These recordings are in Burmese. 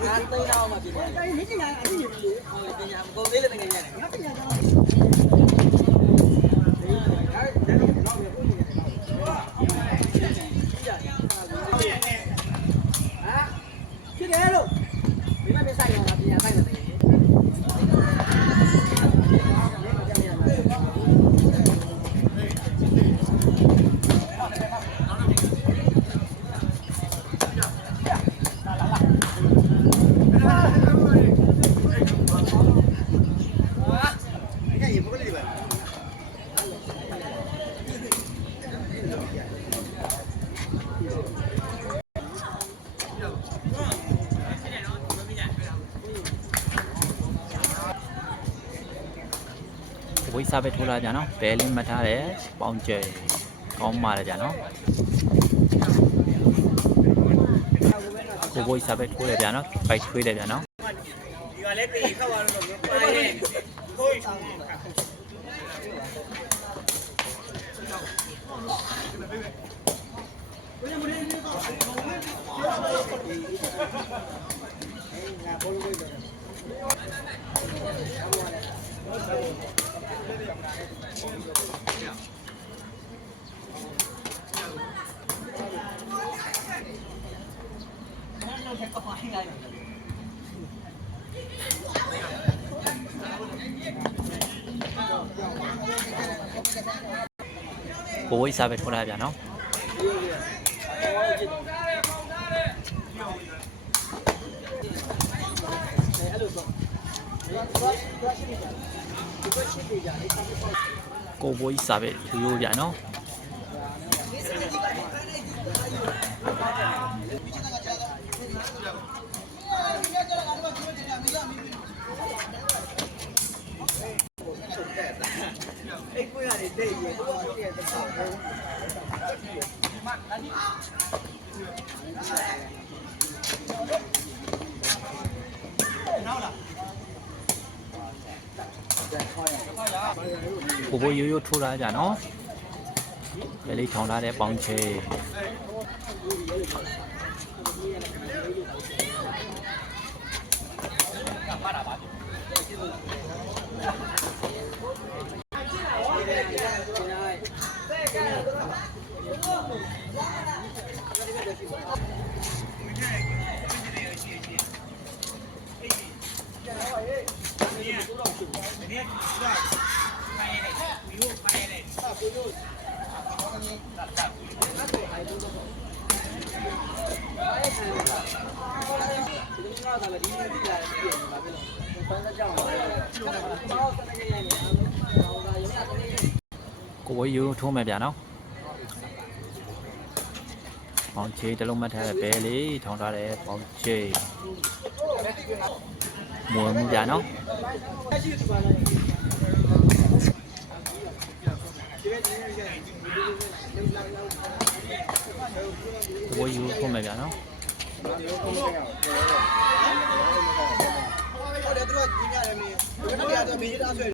ပုံအားသိန်းတော့မှပြင်တယ်ဒါကြီးနေကြရအရင်ကြီးလေ ဟုတ်လေပညာမကုန်သေးလည်းငယ်ငယ်နဲ့ ငါပညာသား ဖြစ်တယ်လို့ဒီမှာပြဆိုင်ရောပညာဆိုင်တယ် ဝိစားပဲထိုးလာကြနော်ဘဲလေးမှတ်ထားတယ်ပေါင်ကျဲကောင်းပါလေကြနော်ကိုဝိစားပဲထိုးတယ်ဗျာနော်ပိုက်ထွေးတယ်ဗျာနော်ဒီကလည်းတေခောက်သွားလို့ပါရဲ့ကိုယ်ဆောင်တာ ကိုဝိစားပဲထိုးလာဗျာနော် ကိုဝိစားပဲရိုးရိုးဗျာနော်အဲ့ကိုရတယ်တဲ့ရေကိုဟုတ်တယ်တစ်ခါတော့ ကိုဝိရိုးရိုးထိုးလာကြနော်ဘဲလေးထောင်ထားတဲ့ပေါင်ချဲဒီလိုမျိုးတော့ဒီလိုဒီလာ ကြည့်ရမှာပဲလို့ဘယ်နဲ့ကြောက်လဲတော့တကယ်ရတယ်ဟောဒါရရတယ်ကိုဝိရိုးရိုးထိုးမယ်ဗျာနော်ပေါင်ချဲတစ်လုံးမှတ်ထားတဲ့ဘဲလေးထောင်ထားတဲ့ပေါင်ချဲမွေမှုဗျာနော် ဘိုးယူထုံးမယ်ဗျာနော်ဟုတ်တယ်သူကကြီးရတယ်မင်းဒီကတော့မင်းရတာဆွဲ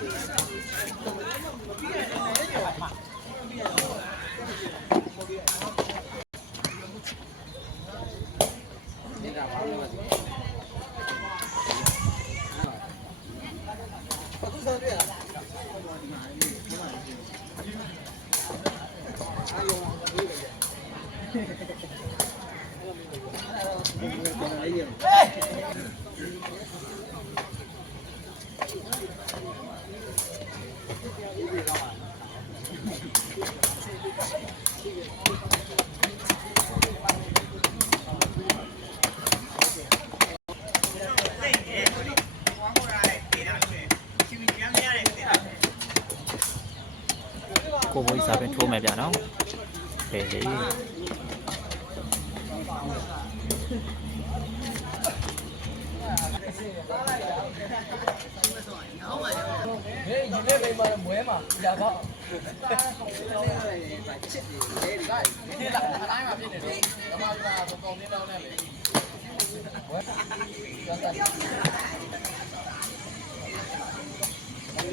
နေ ကိုဘိုးကြီးစားပင်ထိုးမယ်ဗျာနော်ဘယ်လေး ဟေးယူနေမိမမွဲမှာကြာတော့ချစ်တယ်လေဒီလာအတိုင်းမှာဖြစ်နေတယ်ဓမ္မပြာကောင်းနေတော့နဲ့လေဝဲကျောင်းသားဒီ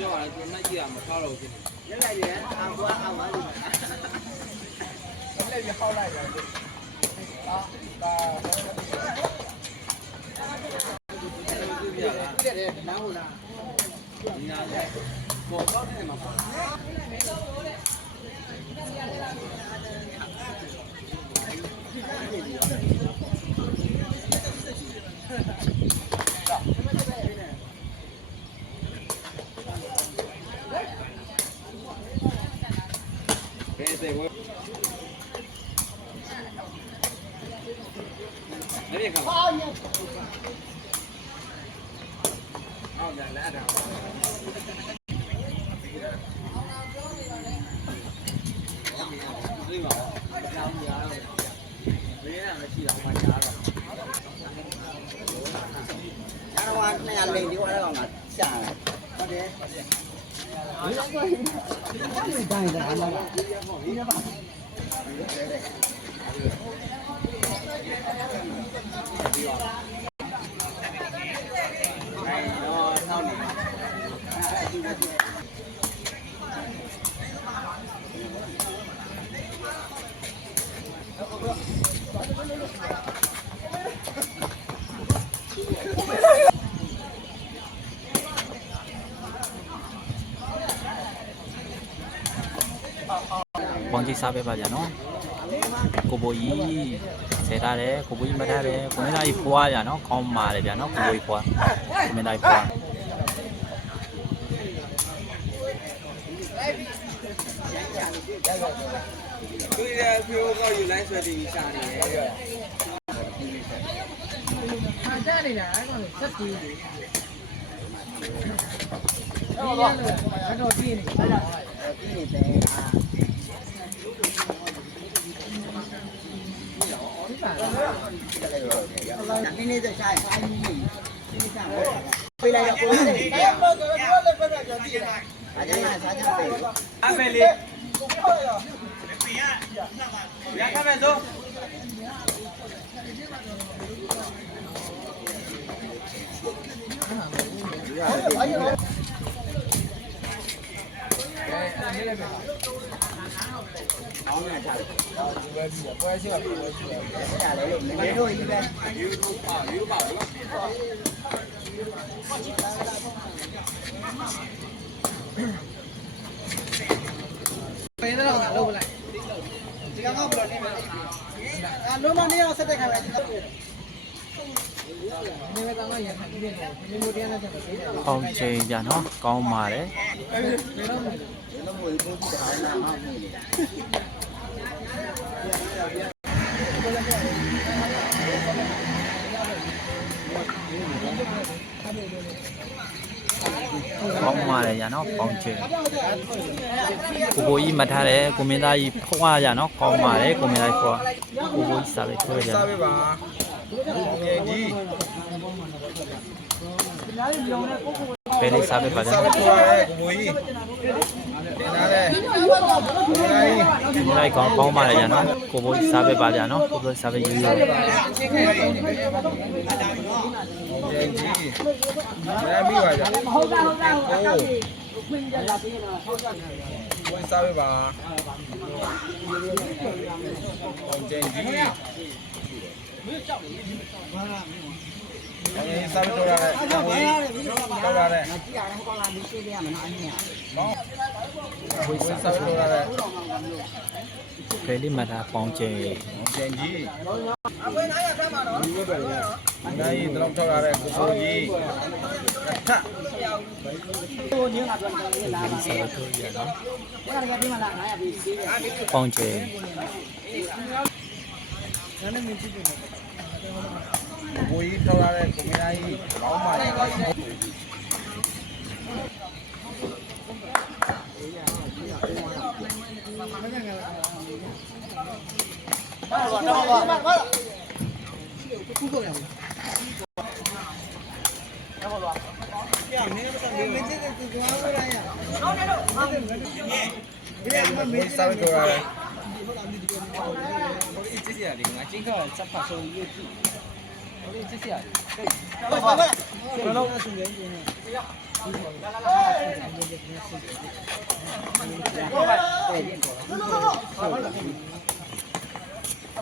လိုရတယ်ဒီနေ့ကြီးကမထောက်တော့ဘူးလက်လိုက်ရအောင်ကွာအောင်ပါလိမ့်မယ်လက်ပြဟောက်လိုက်တယ်အာဒါပြရတာပြတယ်နားဟုတ်လား ဒီနားပေါ်တော့တယ်မှာပေါ့ ဘယ်တဲ့ဝဲအဲ့ဒီကဟောင်းအောင်လာလာတာဒီမှာကြောင်းကြားတော့ဘယ်ရမရှိတော့မှကြားတော့ အားဝါနဲ့အလိန်ဒီဝါတော့ငါရှာတယ်ဟုတ်တယ်ဒီတော့ကိုဒီတိုင်းတယ်ဟာလား အဲ့တော့နောက်နေ ပေါင်ကြီးစားပေးပါဗျာနော်ကိုဘိုးကြီးဆယ်ထားတယ်ကိုဘိုးကြီးမထားတယ်ကိုမင်းသားကြီးဖွားဗျာနော်ကောင်းပါတယ်ဗျာနော်ကိုဘိုးကြီးဖွားကိုမင်းသားကြီးဖွားသူရဲ့ဖြိုးကောက်ယူလိုင်းဆွဲတီရှာနေတယ်အားကြနေတာအဲ့ကောင်လေးဆက်ပြီးတယ်။ဟုတ်ပါဘူး။အဲ့တော့ပြင်းနေတယ်ဒီနေတယ် အာ။ဒီပါလားန င်းနေတဲ့ရှာဖိုင်းကြီးဒီရှာပေးလိုက်တော့ကိုယ်လေးအားကြမ်းစားကြတယ်အမေလေးရခမဲ့စို့အောင်းနေတာပွဲပြီးပွဲရှိပါပွဲရှိပါလေလို့မင်းတို့ကြီးပဲယူတူပါယူပါဘူး။ပေးတော့ငါလုပ်လိုက်ဒီကောင်ကဘယ်လိုနေမလဲအာလုံးမနေအောင်ဆက်တဲ့ခါပဲဒီကောင်။ဒီမဲ့ကောင်ကရခိုင်ပြည်တယ်။ဒီလိုတရားနဲ့ဆက်ပေးတယ်ပေါင်ချိန်ဗျာနော်ကောင်းပါတယ်။ဘယ်တော့မှလုံးဝပို့ကြည့်တာလားဟာဘူးလေ ကောင်းပါတယ်ဗျာနော်ပေါင်ချိန်ကိုဘိုးကြီးမထားတယ်ကိုမင်းသားကြီးဖွားဗျာနော်ကောင်းပါတယ်ကိုမင်းသားကြီးဖွားကိုဘိုးကြီးစားပေးထိုးဗျာစားပေးပါငယ်ကြီးဘယ်လေးစားပေးပါဗျာစားပေးပါရဲ့ကိုဘိုးကြီးတင် လာတယ်ဒီလိုက်ကောင်းကောင်းပါလေဗျာနော်ကိုဘိုးစားပဲပါဗျာနော်ကိုဘိုးစားပဲယူယူရင်ကြီးမရမိပါကြဟုတ်ကဲ့ဟုတ်ကဲ့ဟုတ်ကဲ့ခွင့်ရလာပြီနော်ဟုတ်ကဲ့ဝင်စားပေးပါအောင်ကျင်ကြီးအေးစားပြီးတော့ရတယ်ဟုတ်ပြီတော့ရတယ်ကြည့်ရတယ်ဟိုကောင်လာပြီးရှင်းပြရမယ်နော်အင်းရ နော်ဝင်စားပြီးတော့ရတယ်ဖဲလေးမှတ်ထားပေါင်းကျဲအောင်ကျင်ကြီးအဝေးနားရဖက်မှာနော်နိုင်တော့ ထောက်ရတယ်ကိုကို